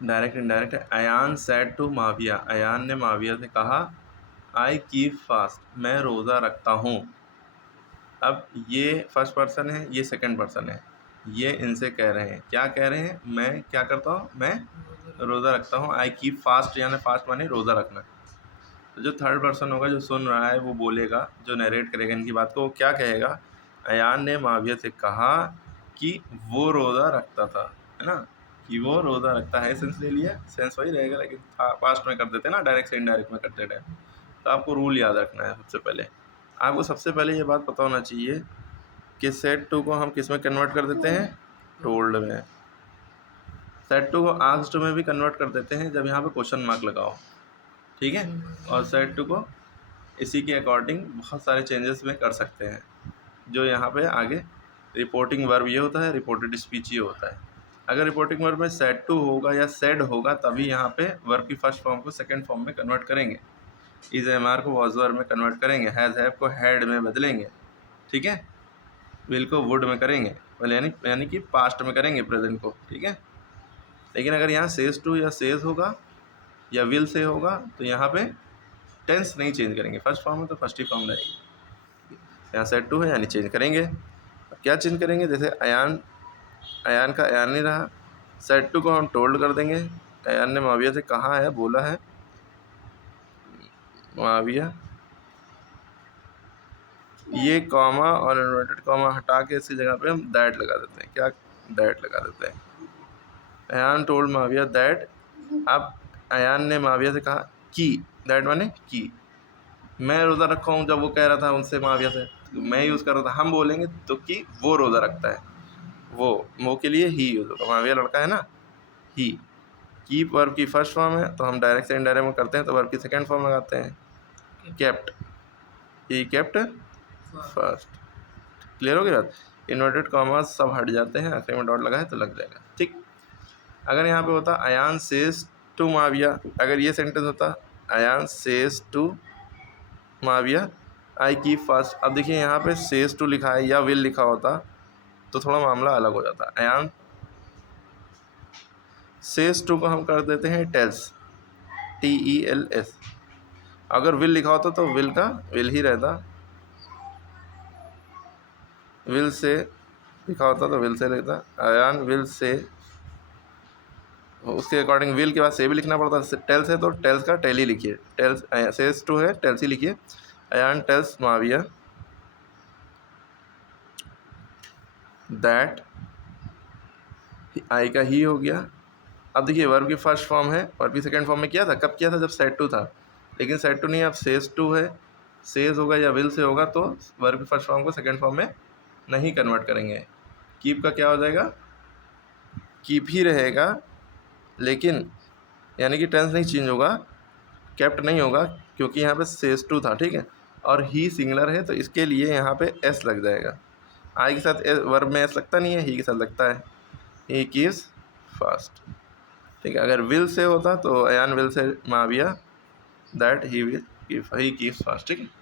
Direct indirect है। Ayan said to Muawiya, Ayan ने माविया से कहा आई कीप फास्ट, मैं रोज़ा रखता हूँ। अब ये फर्स्ट पर्सन है, ये सेकंड पर्सन है, ये इनसे कह रहे हैं, क्या कह रहे हैं, मैं क्या करता हूँ, मैं रोज़ा रखता हूँ। आई कीप फास्ट यानी फास्ट माने रोज़ा रखना। तो जो थर्ड पर्सन होगा, जो सुन रहा है, वो बोलेगा, जो नरेट करेगा इनकी बात को, वो क्या कहेगा, अयान ने माविया से कहा कि वो रोज़ा रखता था, है ना, कि वो रोज़ा रखता है। सेंस ले लिया, सेंस वही रहेगा, लेकिन पास्ट में कर देते ना, डायरेक्ट से इनडायरेक्ट में करते टाइम। तो आपको रूल याद रखना है। सबसे पहले आपको सबसे पहले ये बात पता होना चाहिए कि सेड टू को हम किस में कन्वर्ट कर देते हैं, टोल्ड में। सेड टू को आस्क्ड में भी कन्वर्ट कर देते हैं जब यहाँ पे क्वेश्चन मार्क लगाओ, ठीक है। और सेड टू को इसी के अकॉर्डिंग बहुत सारे चेंजेस में कर सकते हैं, जो यहाँ पे आगे रिपोर्टिंग वर्ब ये होता है, रिपोर्टेड स्पीच ये होता है। अगर रिपोर्टिंग वर्ब में सेड टू होगा या सेड होगा, तभी यहाँ पे वर्ब की फर्स्ट फॉर्म को सेकंड फॉर्म में कन्वर्ट करेंगे। इज एम आर को वॉज वर्ब में कन्वर्ट करेंगे, हैज़ हैव को हैड में बदलेंगे, ठीक है। विल को वुड में करेंगे, यानी कि पास्ट में करेंगे प्रेजेंट को, ठीक है। लेकिन अगर यहाँ सेज टू या सेज होगा या विल से होगा, तो यहाँ पे टेंस नहीं चेंज करेंगे, फर्स्ट फॉर्म है तो फर्स्ट ही फॉर्म रहेगी। यहाँ सेड टू है यानी चेंज करेंगे। अब क्या चेंज करेंगे, जैसे अयान, अयान का अयान नहीं रहा, सेड टू को हम टोल्ड कर देंगे। अयान ने माविया से कहा है, बोला है, माविया, ये कॉमा और इन्वर्टेड कॉमा हटा के इसकी जगह पे हम दैट लगा देते हैं। क्या, दैट लगा देते हैं। अयान टोल्ड माविया दैट, अब अयान ने माविया से कहा कि, दैट माने कि, मैं रोज़ा रखा हूँ जब वो कह रहा था उनसे, माविया से, तो मैं यूज़ कर रहा था, हम बोलेंगे तो कि वो रोज़ा रखता है, वो के लिए ही यूज़ होगा, माविया लड़का है ना, ही। की वर्ब की फर्स्ट फॉर्म है तो हम डायरेक्ट से इनडायरेक्ट में करते हैं, तो वर्ब की सेकंड फॉर्म लगाते हैं, kept, he kept first. Clear हो गई बात। इन्वर्टेड कॉमा सब हट जाते हैं, आखिर में डॉट लगा है तो लग जाएगा, ठीक। अगर यहाँ पे होता अयान सेज टू माविया, अगर ये सेंटेंस होता Ayan says to Mavia I keep fast, अब देखिए यहाँ पे सेज टू लिखा है या विल लिखा होता तो थोड़ा मामला अलग हो जाता। अयान सेज टू को हम कर देते हैं टेल्स, TELS। अगर विल लिखा होता तो विल का विल ही रहता, विल से लिखा होता तो विल से लिखता। अयान विल से, उसके अकॉर्डिंग विल के बाद से भी लिखना पड़ता। टेल्स है तो टेल्स का टेल ही लिखिए, टेल्स, सेज टू है टेल्स ही लिखिए। अयान टेल्स माविया दैट, आई का ही हो गया। अब देखिए वर्ब की फर्स्ट फॉर्म है, वर्ब की सेकंड फॉर्म में किया था, कब किया था, जब सेड टू था, लेकिन सेड टू नहीं, अब सेज टू है, सेज होगा या विल से होगा तो वर्ब की फर्स्ट फॉर्म को सेकंड फॉर्म में नहीं कन्वर्ट करेंगे। कीप का क्या हो जाएगा, कीप ही रहेगा, लेकिन यानी कि टेंस नहीं चेंज होगा, केप्ट नहीं होगा, क्योंकि यहाँ पे सेज टू था, ठीक है। और ही सिंगुलर है तो इसके लिए यहाँ पे एस लग जाएगा। आई के साथ वर्ब में एस लगता नहीं है, ही के साथ लगता है, ही कीप्स फास्ट, ठीक है। अगर विल से होता तो Ayan will say Mavia that he keeps fast, ठीक है।